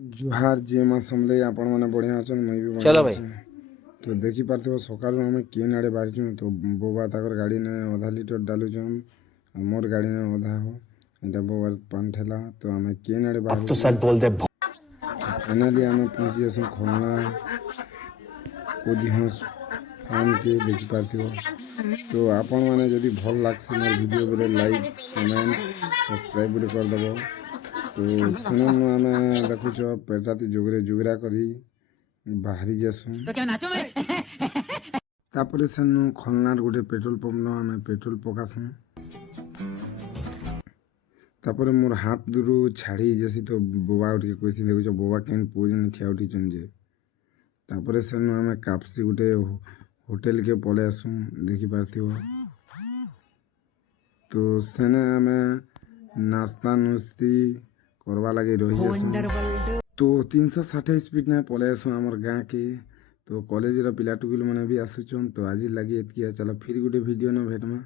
जुहार जे माँ समले आपण मैंने बढ़िया अच्छे मुई भी चलो बढ़िया भाई। अच्छे। तो देखी पार्थ सकाल आम केन आड़े बाहरी तो बोबा ताकर गाड़ी ने अधा लिटर डालुचन मोर गाड़ी ने अधा हो एटा बोबा पान ठेला तो आम केन आड़े अब तो बाहर सच बोल दे। फाइनाली आम पहुँची जासूँ खोलना कोदिहस फार्म के देखी पार्थ। तो आपण मैंने जदि भल लगसी मोर वीडियो बोले लाइक कमेंट सब्सक्राइब करदेव। तो सुनन आम देखुच पेट राति जुगरे जुगरा करी बाहरी जासूँ तापर सेनु खोलनार गोटे पेट्रोल पंप न आम पेट्रोल पकासूँ तापर मोर हाथ दूरू छाड़ी जैसी तो बोबा उठे कैसी देखुच बोबा केन पोजन ठिया उठी जे तापर सेनु आम कापसी गोटे होटेल के पले आसूँ देखी पार्थिव। तो सेने आम नास्ता नुस्ती करवा लगे रही जासूँ। तो 360 स्पीड ने पले आसूँ आमर गाँ के। तो कॉलेज पिला टुकिल मैंने भी आसुचन तो आज लगे एतकी चलो फिर गोटे वीडियो न भेटमा।